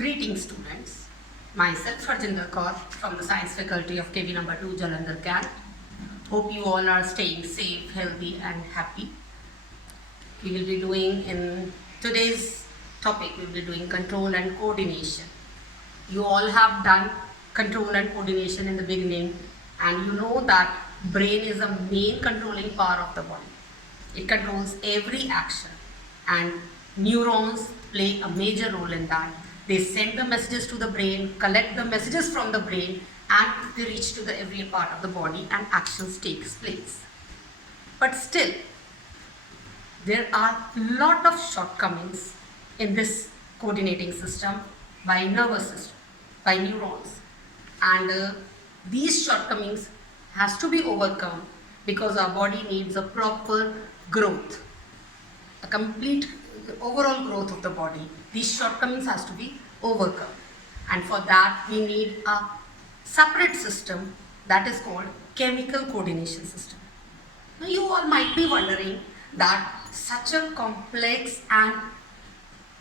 Greetings students, myself Harjinder Kaur from the Science Faculty of KV number 2 Jalandhar Camp. Hope you all are staying safe, healthy and happy. We will be doing in today's topic, we will be doing control and coordination. You all have done control and coordination in the beginning, and you know that brain is the main controlling power of the body. It controls every action and neurons play a major role in that. They send the messages to the brain, collect the messages from the brain, and they reach to the every part of the body and actions takes place. But still, there are lot of shortcomings in this coordinating system by nervous system, by neurons, and these shortcomings has to be overcome because our body needs a proper growth, a complete overall growth of the body. These shortcomings has to be overcome, and for that we need a separate system that is called chemical coordination system. Now you all might be wondering that such a complex and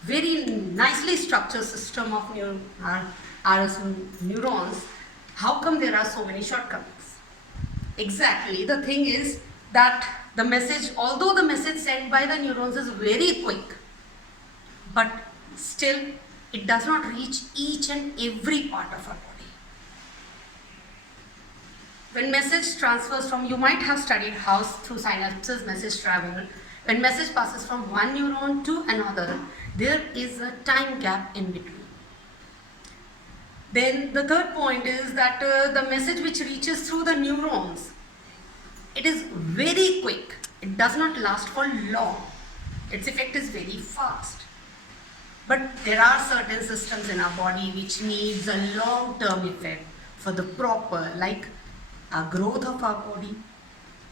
very nicely structured system of neurons, how come there are so many shortcomings? Exactly, the thing is that the message, although the message sent by the neurons is very quick, but still it does not reach each and every part of our body. When message transfers from, you might have studied how through synapses message travel. When message passes from one neuron to another, there is a time gap in between. Then the third point is that the message which reaches through the neurons, it is very quick. It does not last for long. Its effect is very fast. But there are certain systems in our body which needs a long-term effect for the proper, like growth of our body,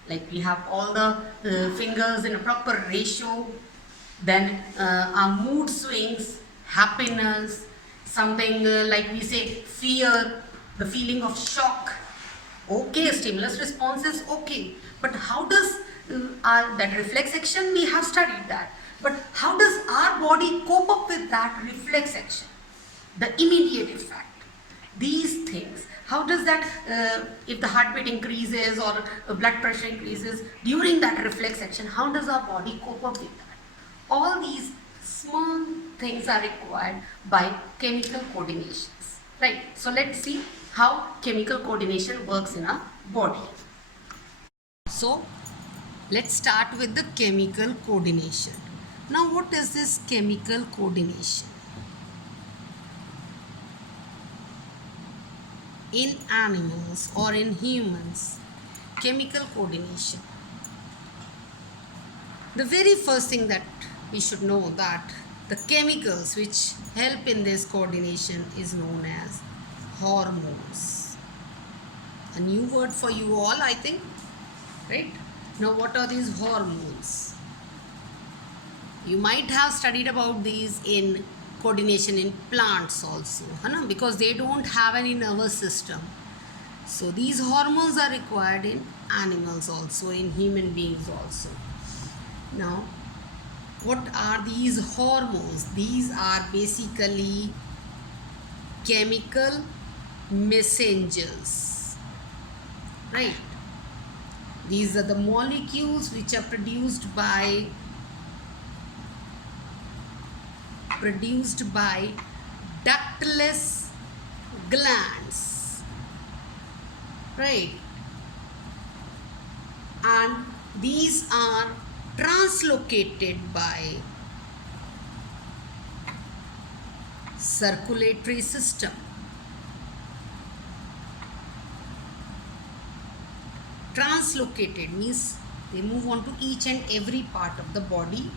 like we have all the fingers in a proper ratio, then our mood swings, happiness, something like we say fear, the feeling of shock. Okay, stimulus response is okay, but how does that reflex action, we have studied that, but how does our body cope up with that reflex action, the immediate effect, these things? How does that, if the heartbeat increases or blood pressure increases during that reflex action, how does our body cope up with that? All these small things are required by chemical coordinations, right? So let's see how chemical coordination works in our body. So let's start with the chemical coordination. Now what is this chemical coordination? In animals or in humans, chemical coordination. The very first thing that we should know that the chemicals which help in this coordination is known as hormones. A new word for you all, I think, right? Now what are these hormones? You might have studied about these in coordination in plants also, because they don't have any nervous system. So these hormones are required in animals also, in human beings also. Now, what are these hormones? These are basically chemical messengers, right? These are the molecules which are produced by ductless glands, right? And these are translocated by circulatory system. Translocated means they move on to each and every part of the body,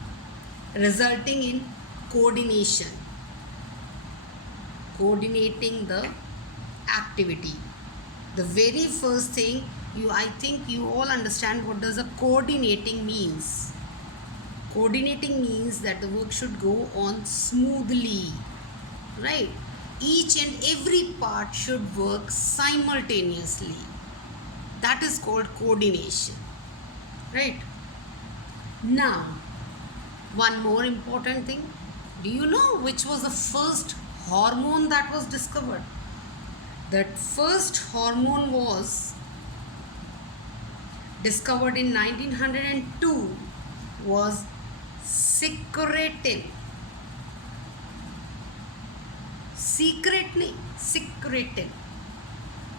resulting in coordination, coordinating the activity. The very first thing, I think you all understand what does a coordinating means. Coordinating means that the work should go on smoothly, right? Each and every part should work simultaneously. That is called coordination, right? Now, one more important thing, Do you know which was the first hormone that was discovered. That first hormone was discovered in 1902 was secretin. Secretin.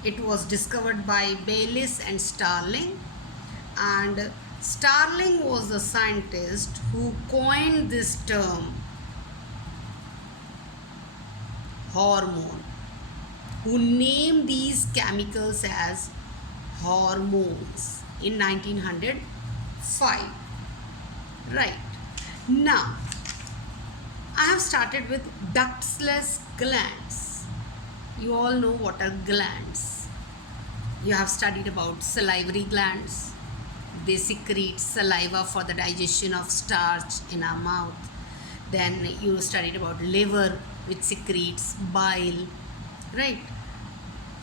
It was discovered by Bayliss and Starling, and Starling was the scientist who coined this term hormone, who named these chemicals as hormones in 1905. Right. Now, I have started with ductless glands. You all know what are glands. You have studied about salivary glands. They secrete saliva for the digestion of starch in our mouth. Then you studied about liver, which secretes bile, right?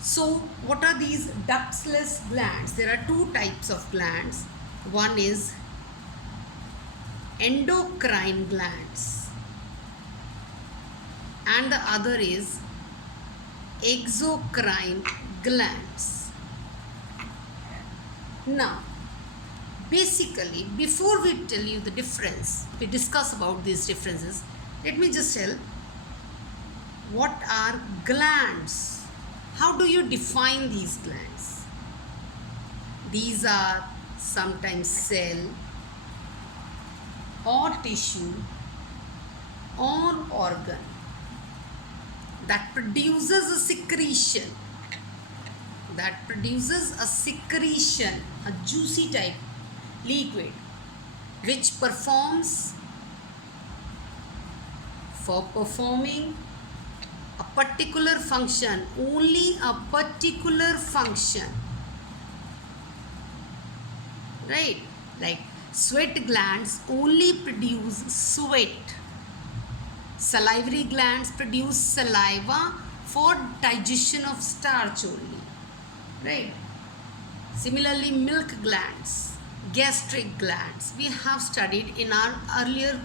So what are these ductless glands? There are two types of glands. One is endocrine glands and the other is exocrine glands. Now, basically, before we tell you the difference, we discuss about these differences, let me just tell what are glands. How do you define these glands? These are sometimes cell or tissue or organ that produces a secretion, a juicy type liquid, which performing a particular function, only a particular function, right? Like sweat glands only produce sweat. Salivary glands produce saliva for digestion of starch only, right? Similarly, milk glands, gastric glands, we have studied in our earlier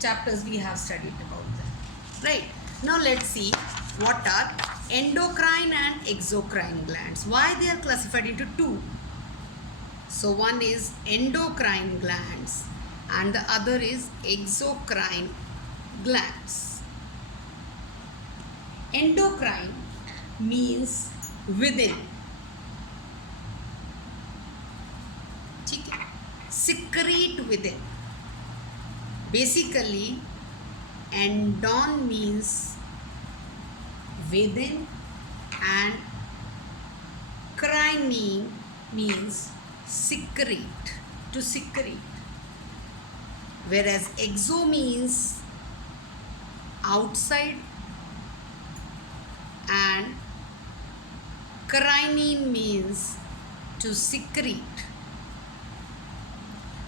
chapters, we have studied about that, right? Now let's see what are endocrine and exocrine glands. Why they are classified into two? So one is endocrine glands and the other is exocrine glands. Endocrine means within. Secrete within. Basically, endon means within and crine means secrete, to secrete. Whereas exo means outside and crine means to secrete.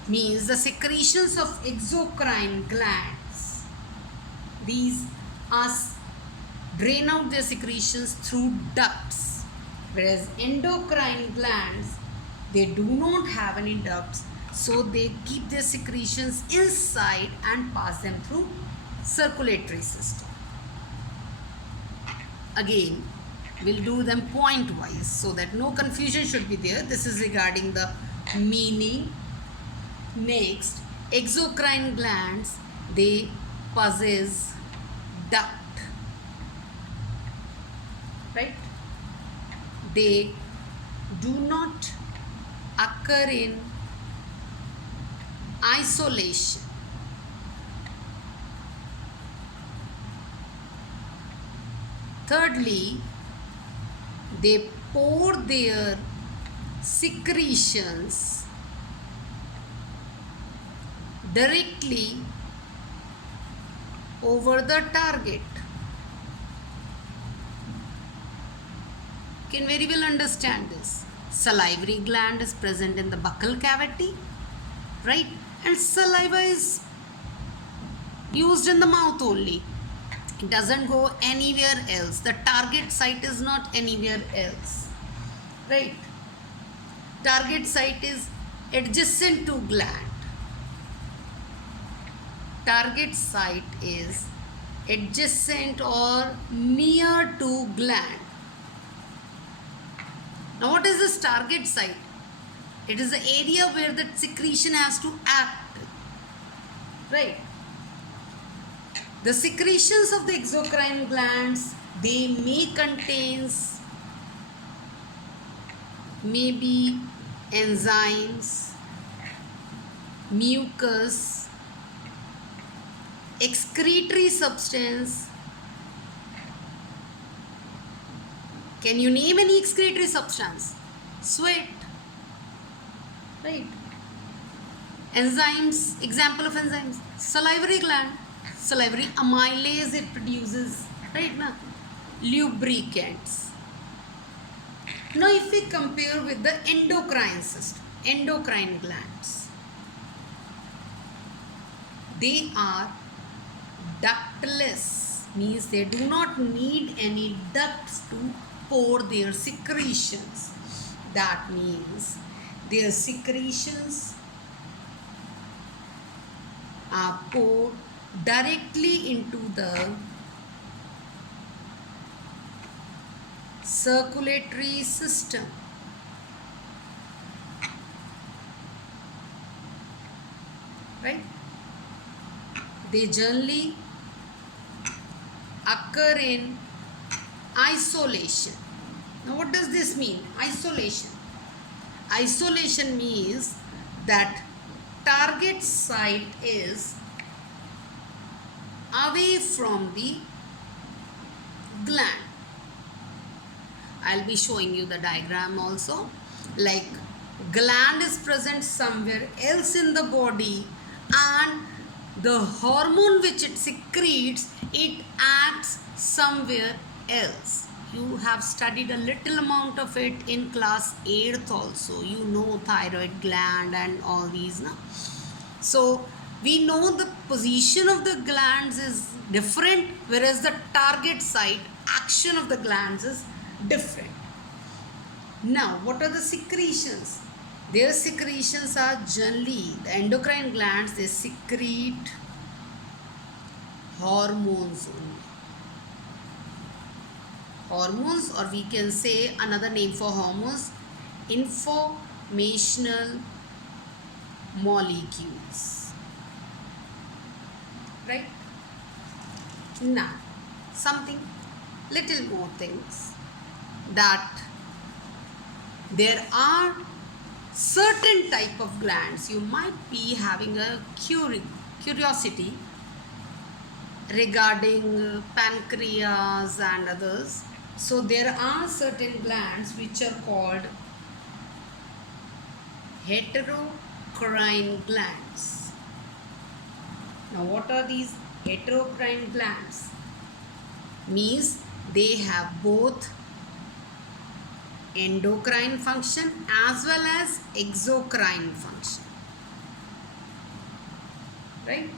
Means the secretions of exocrine glands, these are drain out their secretions through ducts, whereas endocrine glands, they do not have any ducts, so they keep their secretions inside and pass them through circulatory system. Again, we'll do them point wise so that no confusion should be there. This is regarding the meaning. Next, exocrine glands, they possess duct, right? They do not occur in isolation. Thirdly, they pour their secretions directly over the target. You can very well understand this. Salivary gland is present in the buccal cavity, right? And saliva is used in the mouth only. It doesn't go anywhere else. The target site is not anywhere else, right? Target site is adjacent to gland. Target site is adjacent or near to gland. Now what is this target site? It is the area where the secretion has to act, right? The secretions of the exocrine glands, they may contains maybe enzymes, mucus, excretory substance. Can you name any excretory substance? Sweat, right? Enzymes, example of enzymes, salivary gland, salivary amylase it produces, right? Na? Lubricants. Now if we compare with the endocrine system, endocrine glands, they are ductless, means they do not need any ducts to pour their secretions. That means their secretions are poured directly into the circulatory system. Right? They generally occur in isolation. Now what does this mean? Isolation. Isolation means that target site is away from the gland. I'll be showing you the diagram also. Like gland is present somewhere else in the body, and the hormone which it secretes, it acts somewhere else. You have studied a little amount of it in class 8th also. You know thyroid gland and all these. No? So we know the position of the glands is different, whereas the target site, action of the glands is different. Now, what are the secretions? Their secretions are generally, the endocrine glands, they secrete hormones only. Hormones, or we can say another name for hormones, informational molecules. Right? Now, something, little more things, that there are certain type of glands. You might be having a curiosity regarding pancreas and others. So there are certain glands which are called heterocrine glands. Now what are these heterocrine glands? Means they have both endocrine function as well as exocrine function. Right?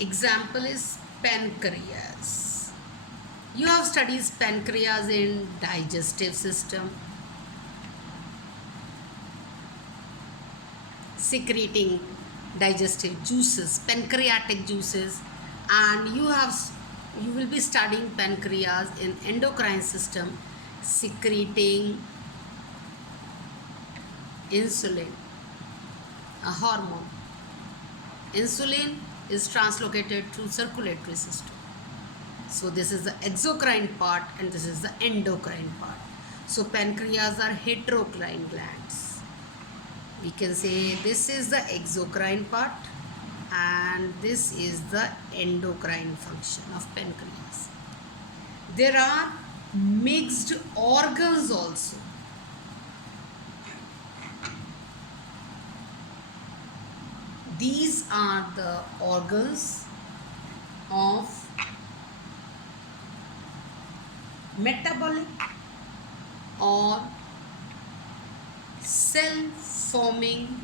Example is pancreas. You have studied pancreas in digestive system, secreting digestive juices, pancreatic juices, and you will be studying pancreas in endocrine system, secreting insulin, a hormone. Insulin is translocated through circulatory system. So this is the exocrine part and this is the endocrine part. So pancreas are heterocrine glands. We can say this is the exocrine part and this is the endocrine function of pancreas. There are mixed organs also. These are the organs of metabolic or cell forming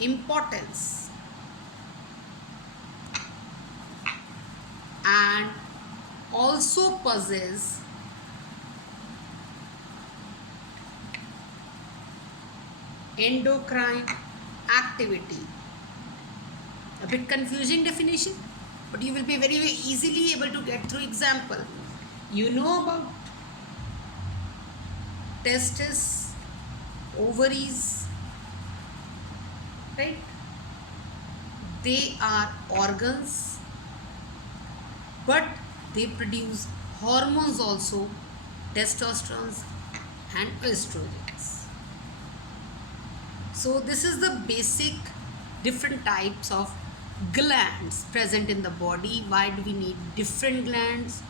importance and also possess endocrine activity. A bit confusing definition, but you will be very, very easily able to get through example. You know about testes, ovaries, right? They are organs, but they produce hormones also, testosterone and estrogens. So this is the basic different types of glands present in the body. Why do we need different glands?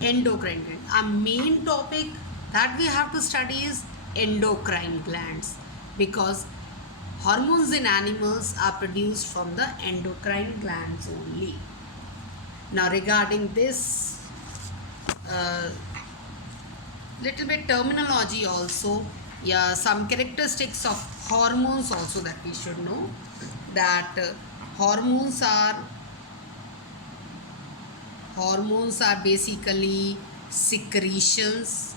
Endocrine glands. Our main topic that we have to study is endocrine glands, because hormones in animals are produced from the endocrine glands only. Now regarding this little bit terminology also, yeah, some characteristics of hormones also that we should know, that hormones are basically secretions.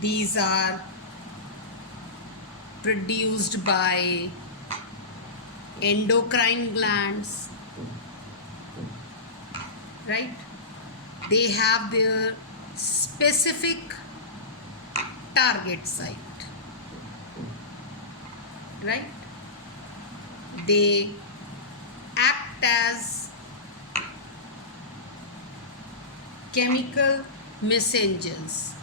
These are produced by endocrine glands, right? They have their specific target site, right? They act as chemical messengers.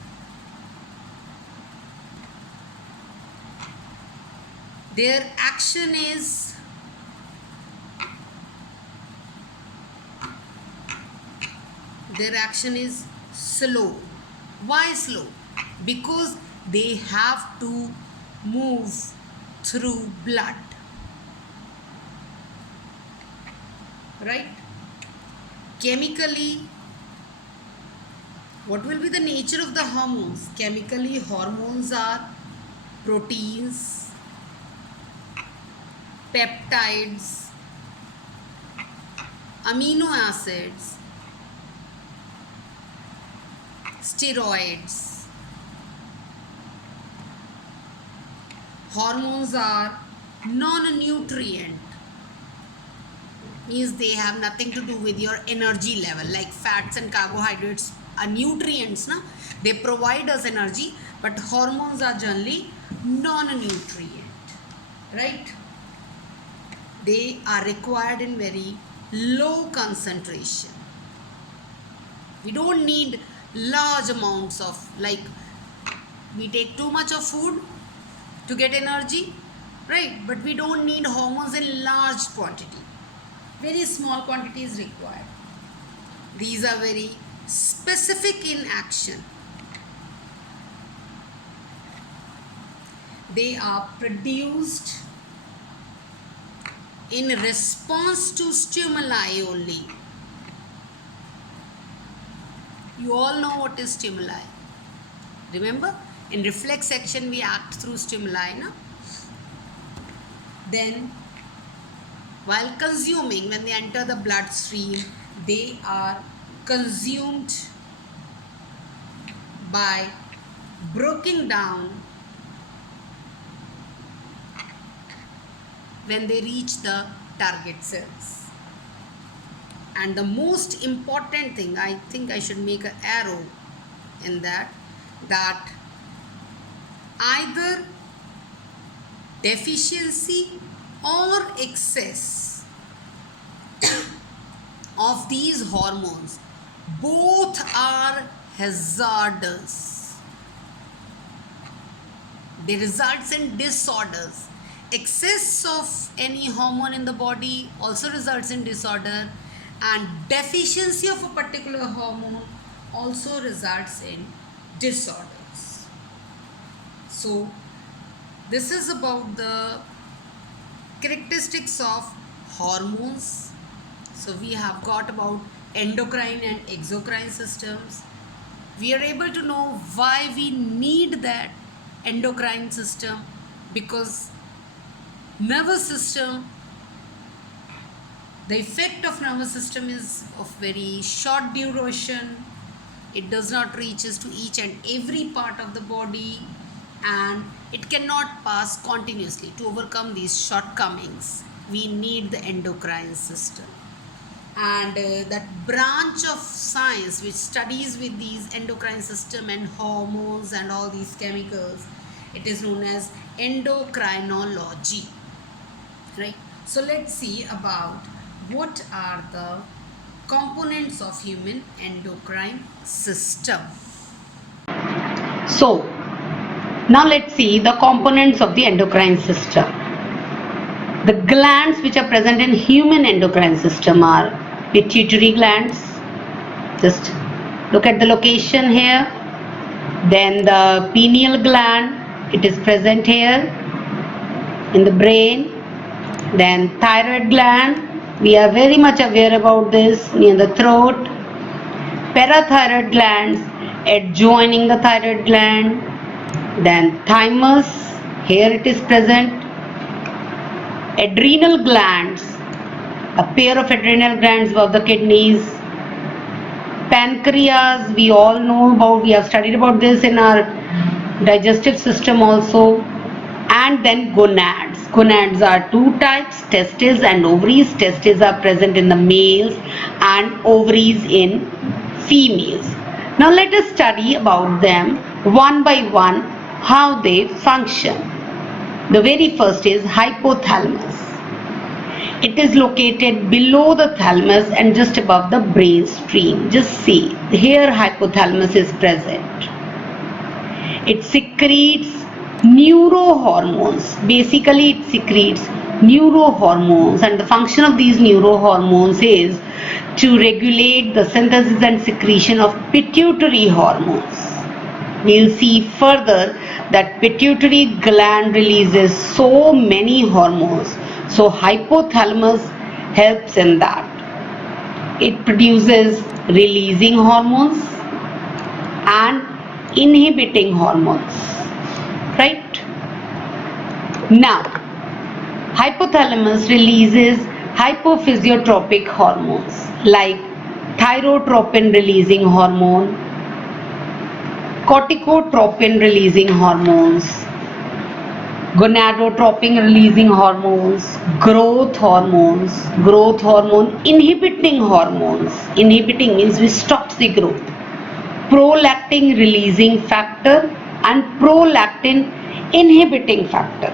Their action is slow. Why slow? Because they have to move through blood, right? Chemically, what will be the nature of the hormones? Chemically, hormones are proteins, peptides, amino acids, steroids. Hormones are non-nutrient, means they have nothing to do with your energy level. Like fats and carbohydrates are nutrients, na? They provide us energy, but hormones are generally non-nutrient, right? They are required in very low concentration. We don't need large amounts of, like we take too much of food to get energy, right? But we don't need hormones in large quantity. Very small quantity is required. These are very specific in action. They are produced in response to stimuli only. You all know what is stimuli. Remember, in reflex action we act through stimuli, no? Then while consuming, when they enter the bloodstream, they are consumed by breaking down when they reach the target cells. And the most important thing, I think I should make an arrow in that either deficiency or excess of these hormones, both are hazardous. They result in disorders. Excess of any hormone in the body also results in disorder, and deficiency of a particular hormone also results in disorders. So this is about the characteristics of hormones. So we have got about endocrine and exocrine systems. We are able to know why we need that endocrine system, because nervous system, the effect of nervous system is of very short duration. It does not reach to each and every part of the body, and it cannot pass continuously. To overcome these shortcomings, we need the endocrine system. and that branch of science which studies with these endocrine system and hormones and all these chemicals, it is known as endocrinology, right? So let's see about what are the components of human endocrine system. So now let's see the components of the endocrine system. The glands which are present in human endocrine system are pituitary glands. Just look at the location here. Then the pineal gland, it is present here in the brain. Then thyroid gland, we are very much aware about this, near the throat. Parathyroid glands adjoining the thyroid gland. Then thymus, here it is present. Adrenal glands, a pair of adrenal glands above the kidneys. Pancreas, we all know about, we have studied about this in our digestive system also. And then gonads. Gonads are two types, testes and ovaries. Testes are present in the males and ovaries in females. Now let us study about them one by one, how they function. The very first is hypothalamus. It is located below the thalamus and just above the brain stream. Just see, here hypothalamus is present. It secretes neurohormones. Basically, it secretes neurohormones, and the function of these neurohormones is to regulate the synthesis and secretion of pituitary hormones. We'll see further that pituitary gland releases so many hormones. So hypothalamus helps in that. It produces releasing hormones and inhibiting hormones, right? Now, hypothalamus releases hypophysiotropic hormones like thyrotropin releasing hormone, corticotropin releasing hormones, gonadotropin releasing hormones, growth hormone inhibiting hormones. Inhibiting means we stop the growth. Prolactin releasing factor and prolactin inhibiting factor.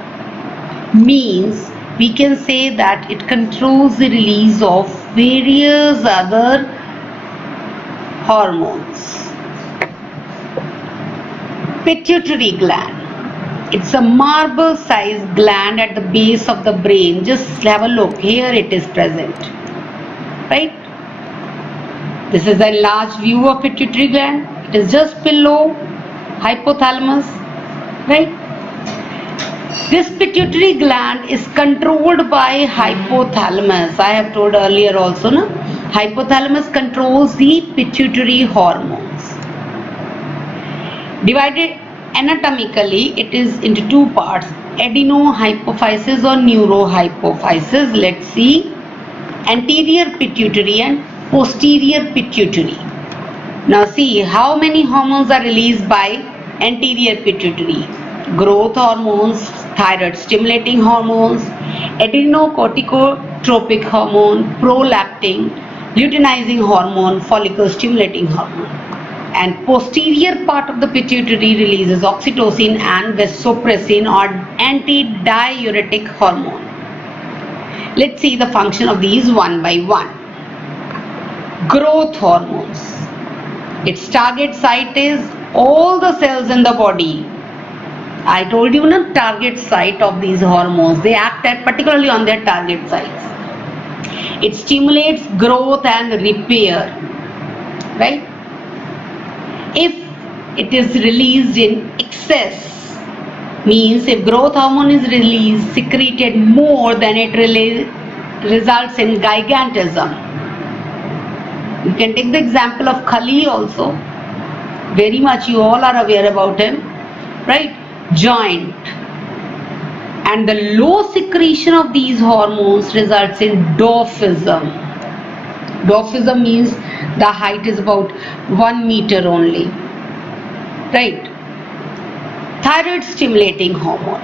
Means we can say that it controls the release of various other hormones. Pituitary gland. It's a marble-sized gland at the base of the brain. Just have a look. Here it is present. Right? This is a large view of pituitary gland. It is just below hypothalamus. Right? This pituitary gland is controlled by hypothalamus. I have told earlier also, no? Hypothalamus controls the pituitary hormones. Divided anatomically, it is into two parts, adenohypophysis or neurohypophysis. Let's see, anterior pituitary and posterior pituitary. Now see how many hormones are released by anterior pituitary. Growth hormones, thyroid stimulating hormones, adrenocorticotropic hormone, prolactin, luteinizing hormone, follicle stimulating hormone. And posterior part of the pituitary releases oxytocin and vasopressin or antidiuretic hormone. Let's see the function of these one by one. Growth hormones. Its target site is all the cells in the body. I told you the target site of these hormones. They act particularly on their target sites. It stimulates growth and repair. Right? If it is released in excess, means if growth hormone is released, secreted more than it results in gigantism. You can take the example of Khali also. Very much you all are aware about him, right? Giant. And the low secretion of these hormones results in dwarfism. Dwarfism means the height is about 1 meter only, right? Thyroid stimulating hormone.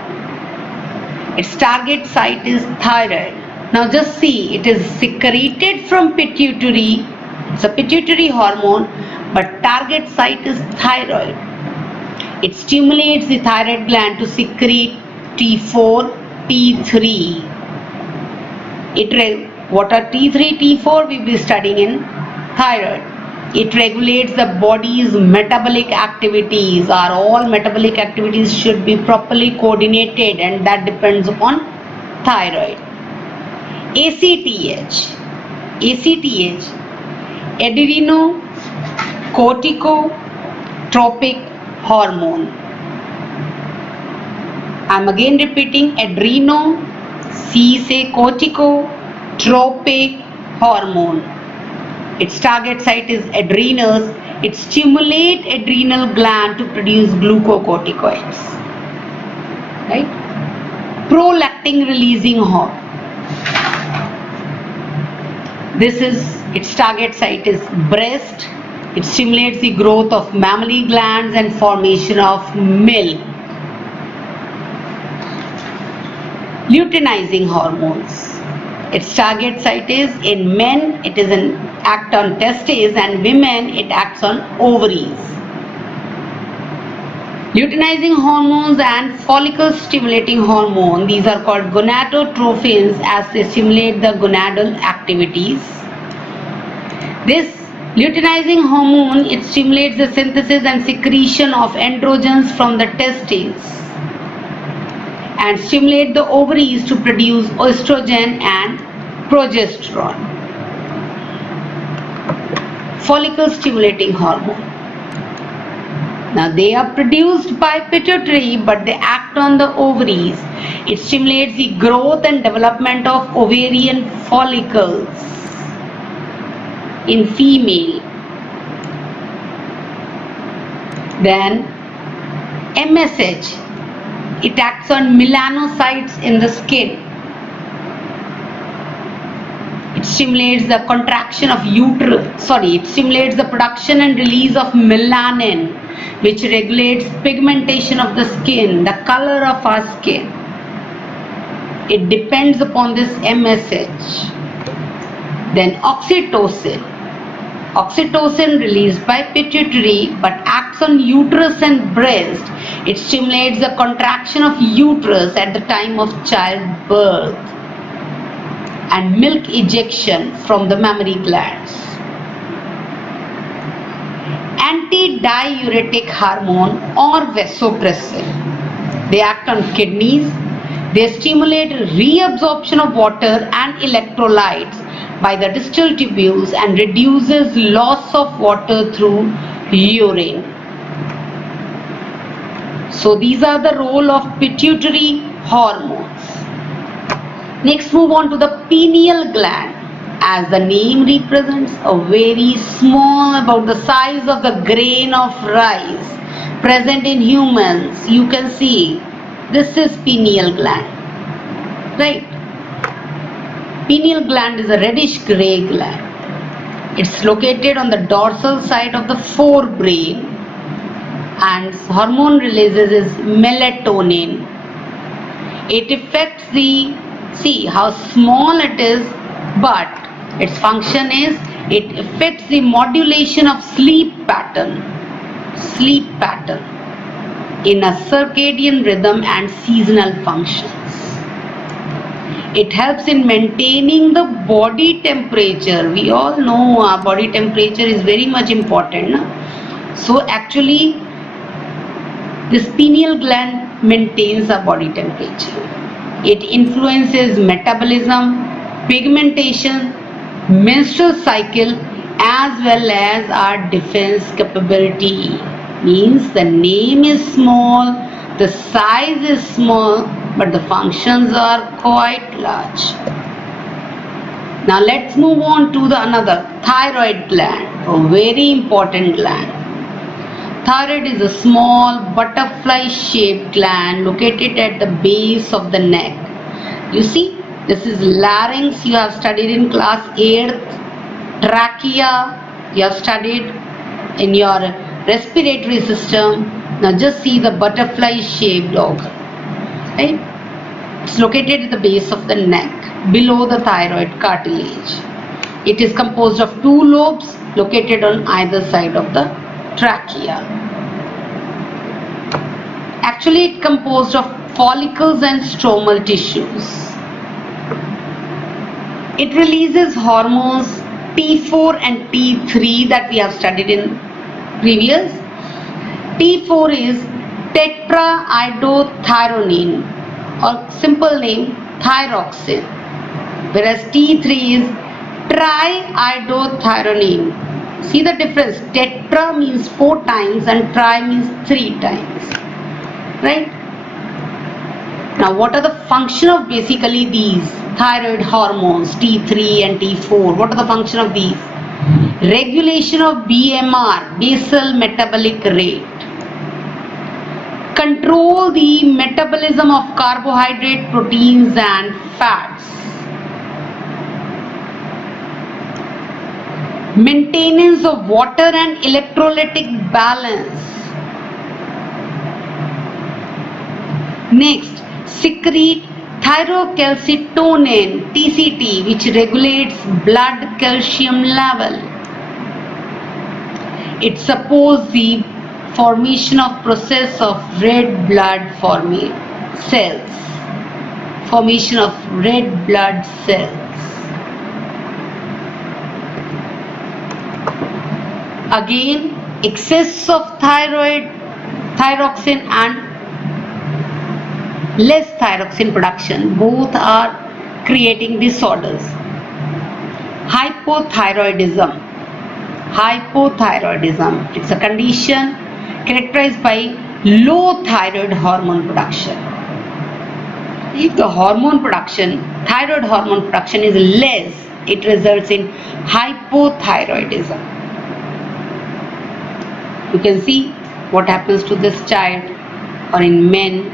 Its target site is thyroid. Now just see, it is secreted from pituitary. It's a pituitary hormone, but target site is thyroid. It stimulates the thyroid gland to secrete T4, T3. What are T3, T4? We will be studying in thyroid. It regulates the body's metabolic activities. All metabolic activities should be properly coordinated, and that depends upon thyroid. ACTH, adrenocorticotropic hormone. I am again repeating, adreno, C से corticotropic hormone. Its target site is adrenals. It stimulates adrenal gland to produce glucocorticoids. Right? Prolactin releasing hormone. Its target site is breast. It stimulates the growth of mammary glands and formation of milk. Luteinizing hormones. Its target site is, in men it is an act on testes, and women it acts on ovaries. Luteinizing hormones and follicle stimulating hormone, these are called gonadotrophins as they stimulate the gonadal activities. This luteinizing hormone, it stimulates the synthesis and secretion of androgens from the testes and stimulate the ovaries to produce estrogen and progesterone. Follicle stimulating hormone. Now they are produced by pituitary, but they act on the ovaries. It stimulates the growth and development of ovarian follicles in female. Then MSH, it acts on melanocytes in the skin. It stimulates the contraction of it stimulates the production and release of melanin, which regulates pigmentation of the skin, the color of our skin. It depends upon this MSH. Then oxytocin. Oxytocin released by pituitary but acts on uterus and breast. It stimulates the contraction of uterus at the time of childbirth and milk ejection from the mammary glands. Antidiuretic hormone or vasopressin. They act on kidneys. They stimulate reabsorption of water and electrolytes by the distal tubules and reduces loss of water through urine. So these are the role of pituitary hormones. Next, move on to the pineal gland. As the name represents, a very small, about the size of the grain of rice, present in humans. You can see this is pineal gland, right? Pineal gland is a reddish grey gland. It's located on the dorsal side of the forebrain, and hormone releases is melatonin. It affects the, see how small it is, but its function is it affects the modulation of sleep pattern in a circadian rhythm and seasonal functions. It helps in maintaining the body temperature. We all know our body temperature is very much important. No? So actually this pineal gland maintains our body temperature. It influences metabolism, pigmentation, menstrual cycle, as well as our defense capability. Means the name is small, the size is small, but the functions are quite large. Now let's move on to the another thyroid gland, a very important gland. Thyroid is a small butterfly shaped gland located at the base of the neck. You see, this is larynx, you have studied in class 8th, trachea, you have studied in your respiratory system. Now just see the butterfly shaped organ, right? It's located at the base of the neck, below the thyroid cartilage. It is composed of two lobes located on either side of the trachea. Actually, it's composed of follicles and stromal tissues. It releases hormones T4 and T3 that we have studied in previous. T4 is tetraiodothyronine, or simple name thyroxine, whereas T3 is triiodothyronine. See the difference? Tetra means 4 times and tri means 3 times, right? Now what are the function of basically these thyroid hormones T3 and T4? What are the function of these? Regulation of BMR, basal metabolic rate. Control the metabolism of carbohydrate, proteins and fats. Maintenance of water and electrolytic balance. Next, secrete thyrocalcitonin TCT, which regulates blood calcium level. It supports the formation of process of red blood cells. Formation of red blood cells. Again, excess of thyroxine and less thyroxine production, both are creating disorders. Hypothyroidism. Hypothyroidism, it's a condition characterized by low thyroid hormone production. If the thyroid hormone production is less, it results in hypothyroidism. You can see what happens to this child, or in men.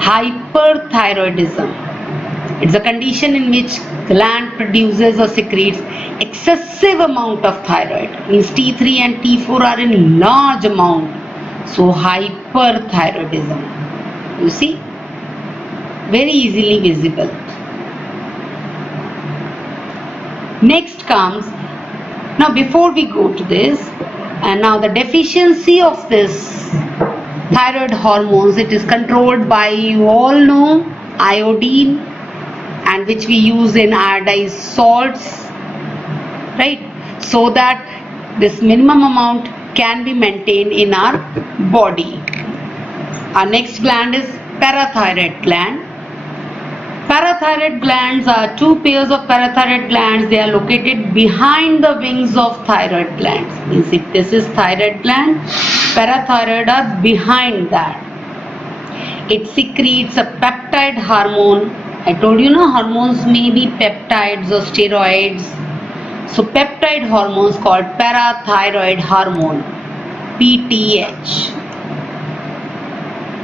Hyperthyroidism, it's a condition in which gland produces or secretes excessive amount of thyroid, means T3 and T4 are in large amount, so hyperthyroidism. You see, very easily visible. Next comes, now before we go to this, and now the deficiency of this thyroid hormones, it is controlled by, you all know, iodine, and which we use in iodized salts, right? So that this minimum amount can be maintained in our body. Our next gland is parathyroid gland. Parathyroid glands are two pairs of parathyroid glands. They are located behind the wings of thyroid glands. Means if this is thyroid gland, parathyroid are behind that. It secretes a peptide hormone. I told you, no, hormones may be peptides or steroids. So peptide hormones called parathyroid hormone, PTH.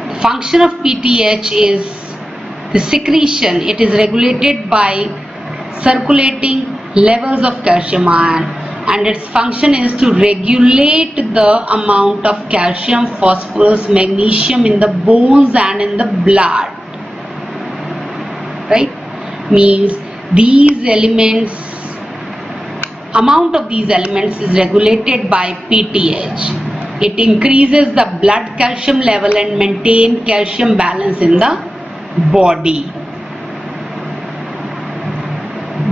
The function of PTH is the secretion. It is regulated by circulating levels of calcium ion, and its function is to regulate the amount of calcium, phosphorus, magnesium in the bones and in the blood, right? Means these elements, amount of these elements is regulated by PTH. It increases the blood calcium level and maintain calcium balance in the body.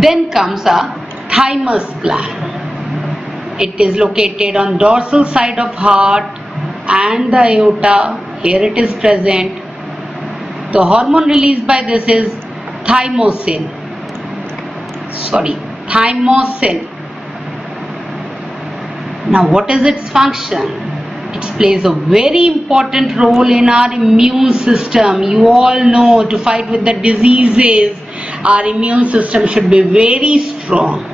Then comes a thymus gland. It is located on dorsal side of heart and the aorta. Here it is present. The hormone released by this is thymosin. Thymosin. Now what is its function? It plays a very important role in our immune system. You all know, to fight with the diseases, our immune system should be very strong.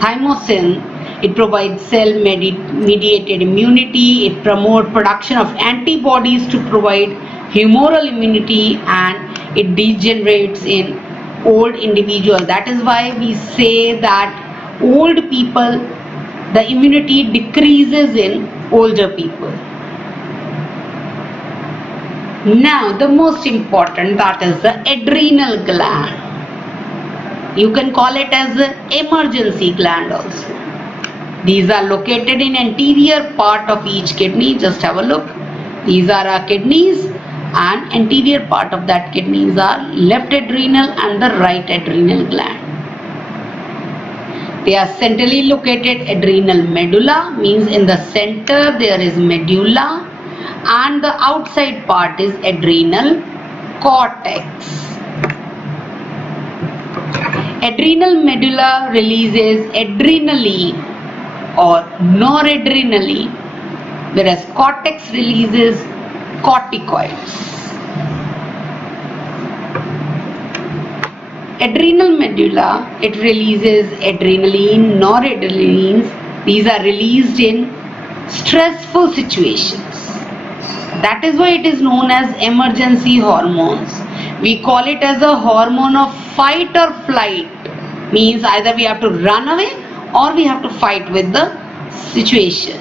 Thymosin, it provides cell-mediated immunity. It promotes production of antibodies to provide humoral immunity, and it degenerates in old individuals. That is why we say that old people, the immunity decreases in older people. Now the most important, that is the adrenal gland. You can call it as the emergency gland also. These are located in anterior part of each kidney. Just have a look. These are our kidneys, and anterior part of that kidneys are left adrenal and the right adrenal gland. They are centrally located adrenal medulla, means in the center there is medulla, and the outside part is adrenal cortex. Adrenal medulla releases adrenaline or noradrenaline, whereas cortex releases corticoids. Adrenal medulla, it releases adrenaline, noradrenalines. These are released in stressful situations. That is why it is known as emergency hormones. We call it as a hormone of fight or flight. Means either we have to run away or we have to fight with the situation.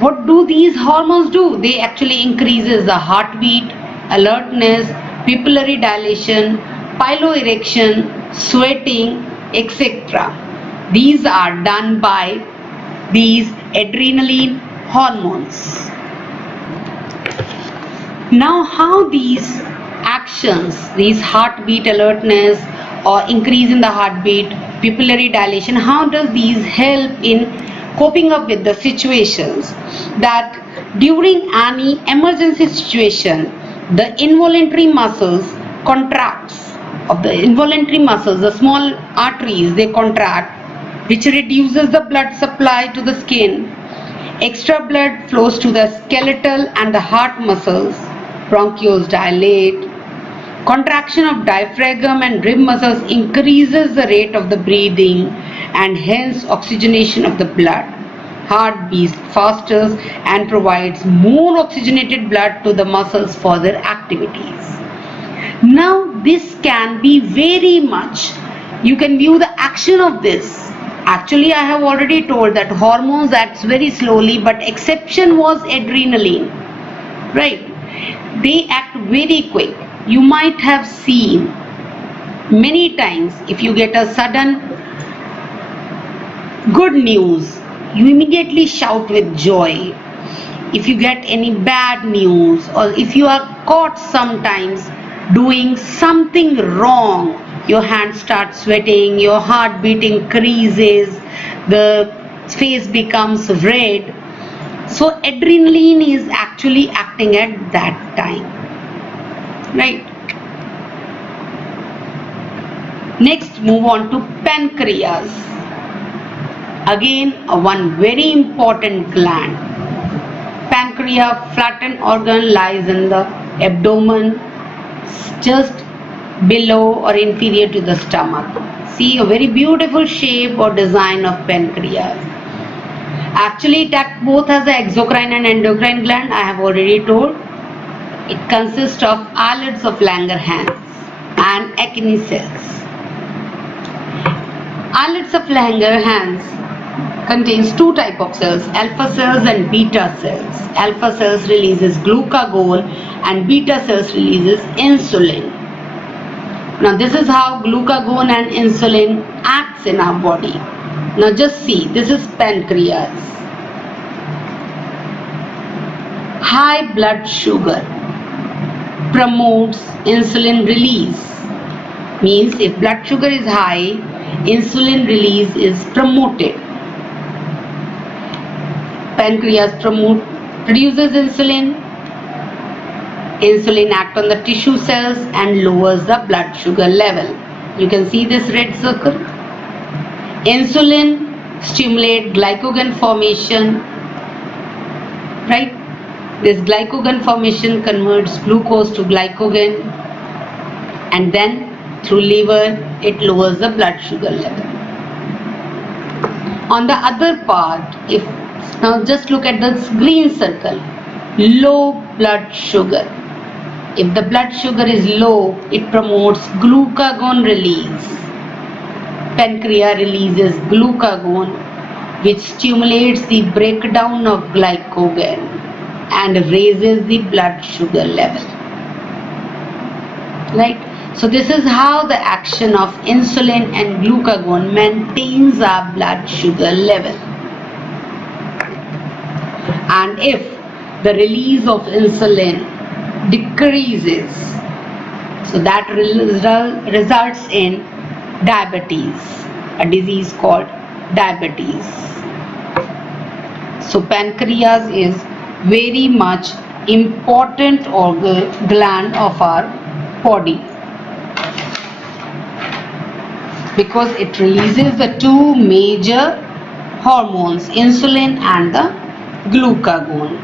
What do these hormones do? They actually increases the heartbeat, alertness, pupillary dilation, piloerection, sweating, etc. These are done by these adrenaline hormones. Now how these actions, these heartbeat alertness or increase in the heartbeat, pupillary dilation, how does these help in coping up with the situations? That during any emergency situation, the involuntary muscles contracts of the involuntary muscles, the small arteries, they contract, which reduces the blood supply to the skin. Extra blood flows to the skeletal and the heart muscles. Bronchioles dilate. Contraction of diaphragm and rib muscles increases the rate of the breathing and hence oxygenation of the blood. Heart beats faster and provides more oxygenated blood to the muscles for their activities. Now this can be very much, you can view the action of this. Actually I have already told that hormones acts very slowly, but exception was adrenaline, right? They act very quick. You might have seen many times, if you get a sudden good news, you immediately shout with joy. If you get any bad news, or if you are caught sometimes doing something wrong, your hands start sweating, your heartbeat increases, the face becomes red. So adrenaline is actually acting at that time, right? Next, move on to pancreas. Again, one very important gland. Pancreas, flattened organ, lies in the abdomen, just below or inferior to the stomach. See a very beautiful shape or design of pancreas. Actually, it acts both as the exocrine and endocrine gland. I have already told. It consists of islets of Langerhans and acne cells. Islets of Langerhans contains two types of cells, alpha cells and beta cells. Alpha cells releases glucagon and beta cells releases insulin. Now this is how glucagon and insulin acts in our body. Now just see, this is pancreas. High blood sugar promotes insulin release. Means if blood sugar is high, insulin release is promoted. Pancreas produces insulin. Insulin acts on the tissue cells and lowers the blood sugar level. You can see this red circle. Insulin stimulates glycogen formation, right? This glycogen formation converts glucose to glycogen, and then through liver it lowers the blood sugar level. On the other part, now just look at this green circle, low blood sugar. If the blood sugar is low, it promotes glucagon release. Pancreas releases glucagon, which stimulates the breakdown of glycogen. and raises the blood sugar level. Right? So this is how the action of insulin and glucagon maintains our blood sugar level. And if the release of insulin decreases, so that results in diabetes, a disease called diabetes. So pancreas is very much important organ gland of our body, because it releases the two major hormones, insulin and the glucagon.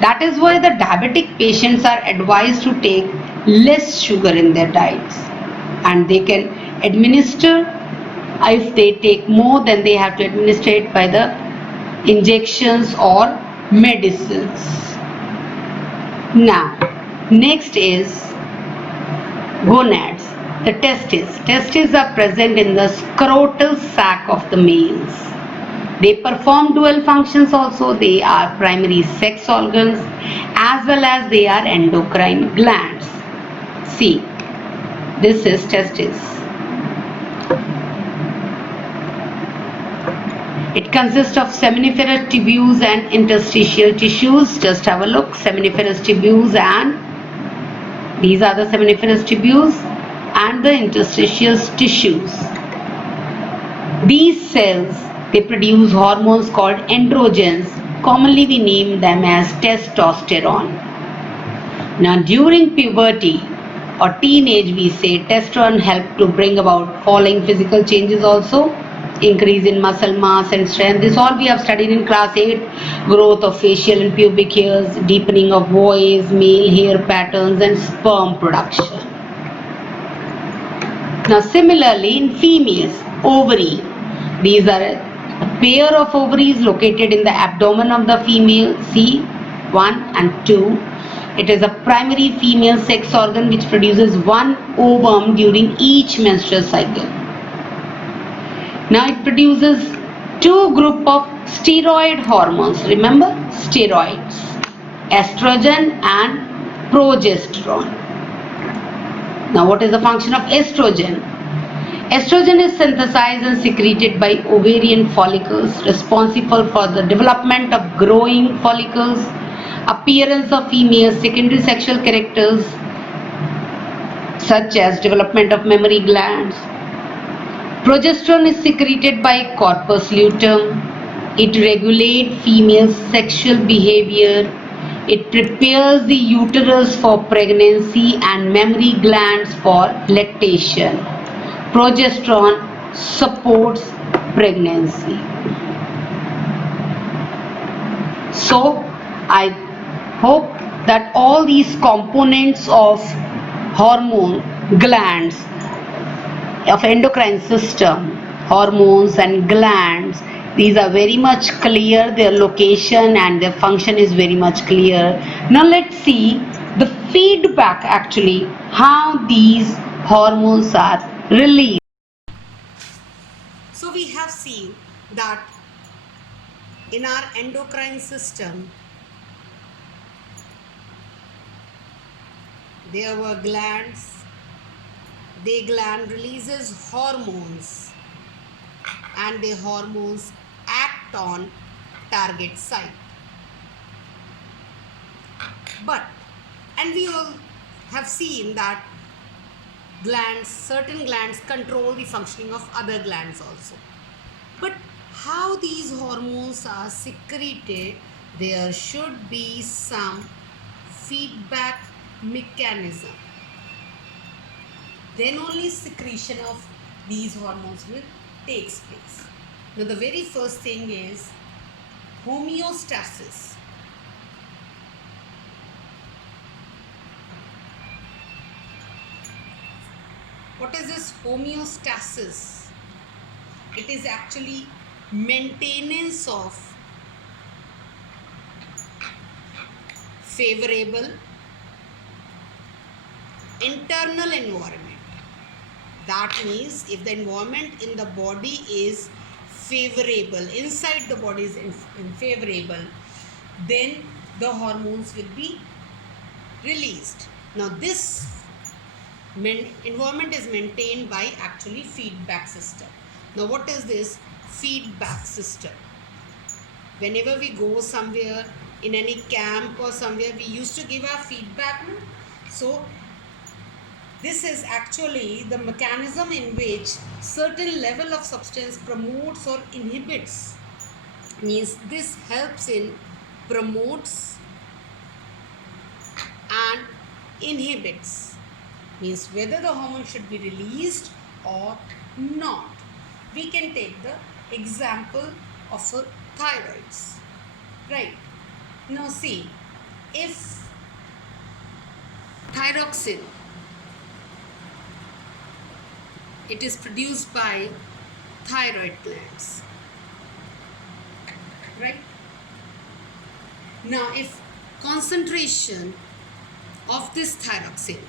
That is why the diabetic patients are advised to take less sugar in their diets, and they can administer, if they take more, then they have to administer it by the injections or medicines. Now, next is gonads, the testes. Testes are present in the scrotal sac of the males. They perform dual functions also. They are primary sex organs as well as they are endocrine glands. See, this is testis. It consists of seminiferous tubules and interstitial tissues. Just have a look. Seminiferous tubules, and these are the seminiferous tubules and the interstitial tissues. These cells, they produce hormones called androgens. Commonly we name them as testosterone. Now during puberty or teenage, we say testosterone help to bring about following physical changes also: increase in muscle mass and strength. This all we have studied in class 8. Growth of facial and pubic hairs, deepening of voice, male hair patterns, and sperm production. Now similarly in females, ovary. These are a pair of ovaries located in the abdomen of the female. See, 1 and 2. It is a primary female sex organ which produces one ovum during each menstrual cycle. Now it produces two group of steroid hormones. Remember, steroids, estrogen and progesterone. Now what is the function of estrogen? Estrogen is synthesized and secreted by ovarian follicles, responsible for the development of growing follicles, appearance of female secondary sexual characters such as development of mammary glands. Progesterone is secreted by corpus luteum. It regulates female sexual behavior. It prepares the uterus for pregnancy and mammary glands for lactation. Progesterone supports pregnancy. So I hope that all these components of hormone glands of endocrine system, hormones and glands, these are very much clear. Their location and their function is very much clear. Now let's see the feedback, actually how these hormones are released. So we have seen that in our endocrine system there were glands. The gland releases hormones and the hormones act on target site. And we all have seen that certain glands control the functioning of other glands also. But how these hormones are secreted, there should be some feedback mechanism. Then only secretion of these hormones will take place. Now the very first thing is homeostasis. What is this homeostasis? It is actually maintenance of favorable internal environment. That means if the environment in the body is favorable, inside the body is favorable, then the hormones will be released. Now this environment is maintained by actually feedback system. Now what is this feedback system? Whenever we go somewhere in any camp or somewhere, we used to give our feedback. So this is actually the mechanism in which certain level of substance promotes or inhibits. Means this helps in promotes and inhibits. Means whether the hormone should be released or not. We can take the example of a thyroids. Right. Now see, if thyroxine, it is produced by thyroid glands. Right. Now if concentration of this thyroxine,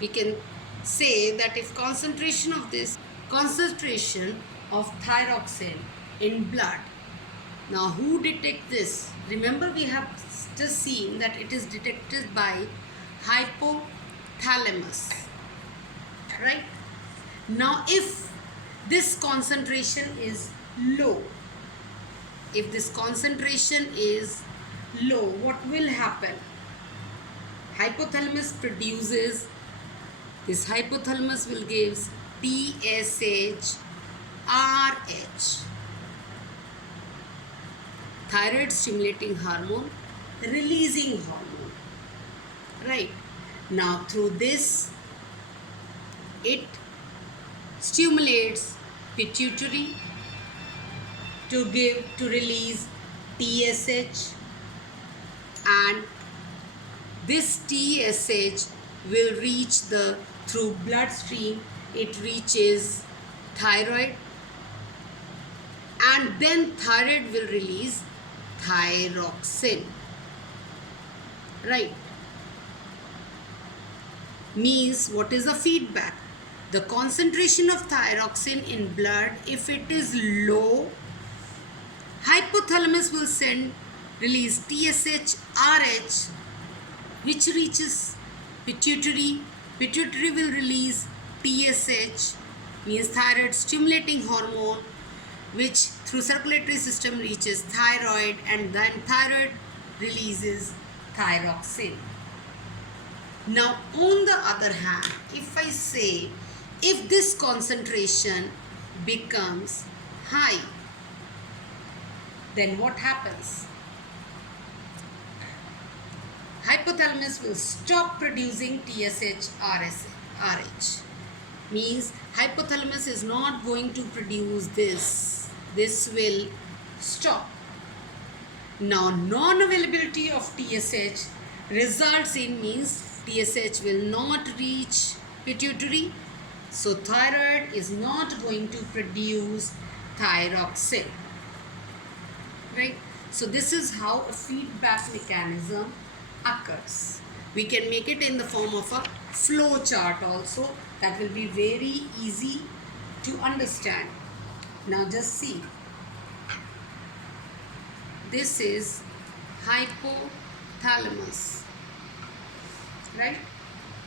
we can say that if concentration of thyroxine in blood, now who detects this? Remember, we have just seen that it is detected by hypothalamus, right? Now if this concentration is low, what will happen? Hypothalamus will give TSH, RH, thyroid stimulating hormone, releasing hormone. Right. Now through this, it stimulates pituitary to release TSH, and this TSH will reach through bloodstream, it reaches thyroid, and then thyroid will release thyroxine. Right. Means what is the feedback? The concentration of thyroxine in blood, if it is low, hypothalamus will release TSH, RH, which reaches pituitary. Pituitary will release TSH, means thyroid stimulating hormone, which through circulatory system reaches thyroid, and then thyroid releases thyroxine. Now on the other hand, if I say, if this concentration becomes high, then what happens? Hypothalamus will stop producing TSH, RH. Means hypothalamus is not going to produce this. This will stop. Now non-availability of TSH results in, means TSH will not reach pituitary. So thyroid is not going to produce thyroxine. Right. So this is how a feedback mechanism occurs. We can make it in the form of a flow chart also. That will be very easy to understand. Now just see. This is hypothalamus. Right?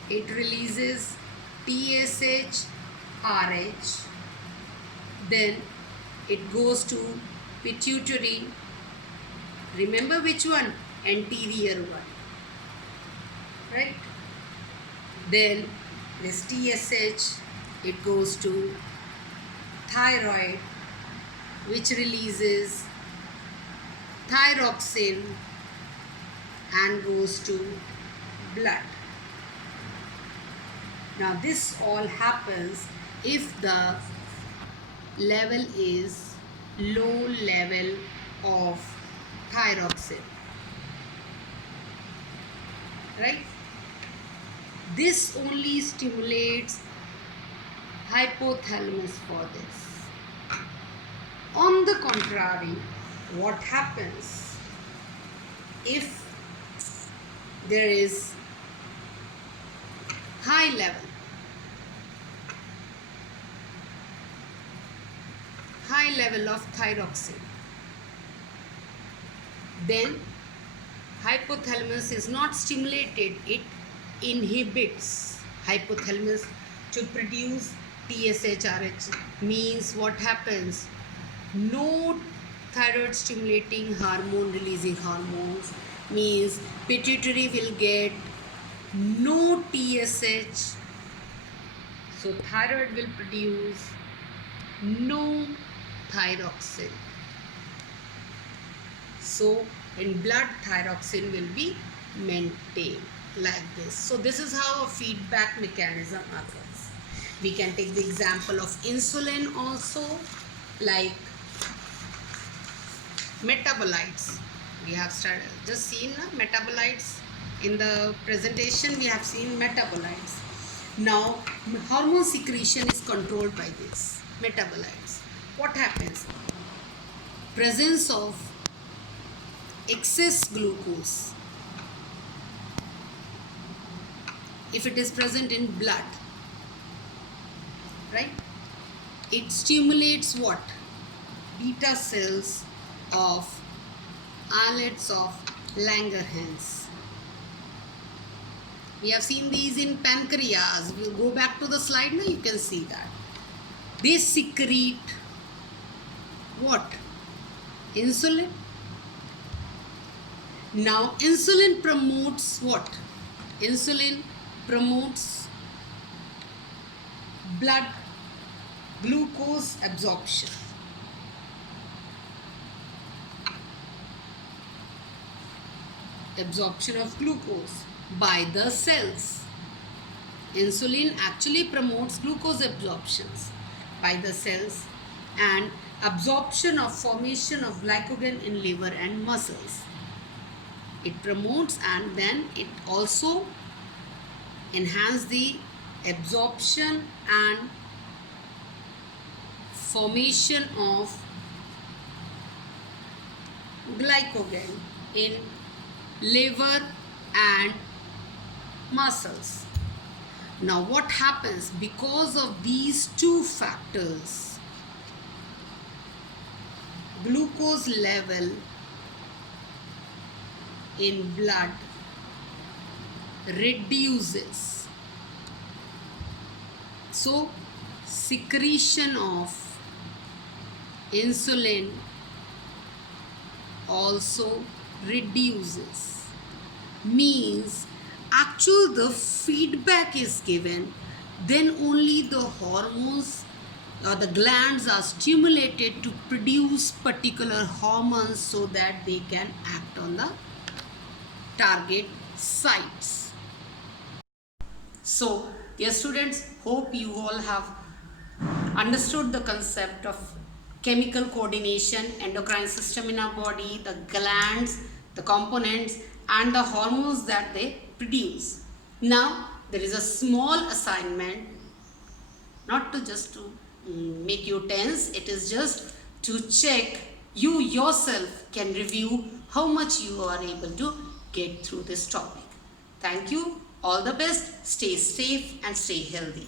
It releases TSH, RH. Then it goes to pituitary. Remember which one? Anterior one. Right? Then this TSH, it goes to thyroid, which releases thyroxine and goes to blood. Now this all happens if the level is low level of thyroxine. Right? This only stimulates hypothalamus for this. On the contrary, what happens if there is high level of thyroxine? then hypothalamus is not stimulated, it inhibits hypothalamus to produce TSHRH. Means what happens? No thyroid stimulating hormone releasing hormones, means pituitary will get no TSH, so thyroid will produce no thyroxine. So in blood thyroxine will be maintained like this. So this is how a feedback mechanism occurs. We can take the example of insulin also, like metabolites. We have just seen metabolites in the presentation. We have seen metabolites. Now hormone secretion is controlled by this metabolites. What happens? Presence of excess glucose, if it is present in blood, right, it stimulates what? Beta cells of islets of Langerhans. We have seen these in pancreas. We'll go back to the slide now, you can see that. They secrete what? Insulin. Now insulin promotes what? Insulin promotes blood glucose absorption. Absorption of glucose by the cells. Insulin actually promotes glucose absorptions by the cells and absorption of formation of glycogen in liver and muscles. It promotes, and then it also enhances the absorption and formation of glycogen in liver and muscles. Now what happens? Because of these two factors, glucose level in blood reduces. So secretion of insulin also reduces. Means actually the feedback is given, then only the hormones or the glands are stimulated to produce particular hormones so that they can act on the target sites. So dear students, hope you all have understood the concept of chemical coordination, endocrine system in our body, the glands, the components and the hormones that they produce. Now there is a small assignment, not to just to make you tense, it is just to check you yourself can review how much you are able to get through this topic. Thank you, all the best, stay safe and stay healthy.